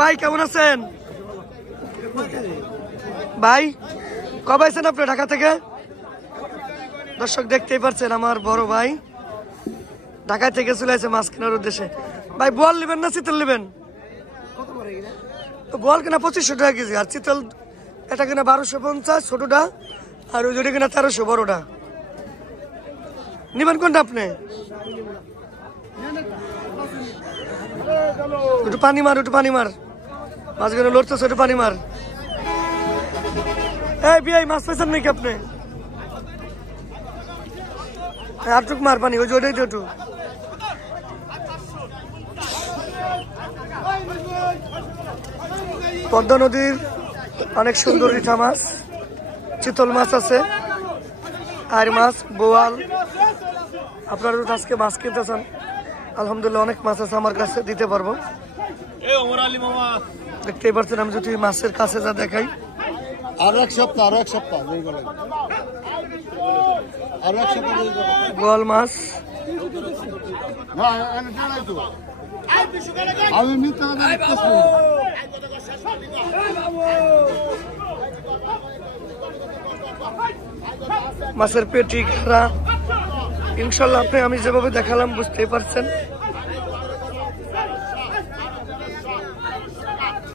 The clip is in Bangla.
ভাই কেমন আছেন ভাই? কবে আছেন আপনি ঢাকা থেকে? দর্শক দেখতেই পাচ্ছেন আমার বড় ভাই ঢাকা থেকে চলে আসে মাছ কেনার উদ্দেশ্যে। ভাই বোয়াল নেবেন না চিতল নেবেন? বোয়াল কিনা 2500 টাকা কেজি, আর চিতল এটা কিনা 1250 ছোটটা, আর ওই দুটো কিনা 1300 বড়টা। নেবেন কোনটা আপনি? একটু পানি মার, একটু পানি মার, মাছগুলো লড়তেছে, একটু পানি মার। এই বিয়াই মাছ পেয়েছেন নাকি আপনি? আটটুক মার পানি, ওই যে ওটাই তো একটু। পদ্মা নদীর অনেক সুন্দর রিঠা মাছ, চিতল মাছ আছে, আর মাছ, বোয়াল। আপনারা যদি আজকে মাছ কিনতে চান, আলহামদুলিল্লাহ অনেক মাছ আছে আমার কাছে, দিতে পারবো। দেখতেই পাচ্ছেন আমি যদি মাছের কাছে যা দেখাই। আরো এক সপ্তাহ বোয়াল মাছ, মাছের পেটি, খাড়া, ইনশাল্লাহ আপনি আমি যেভাবে দেখালাম বুঝতেই পারছেন।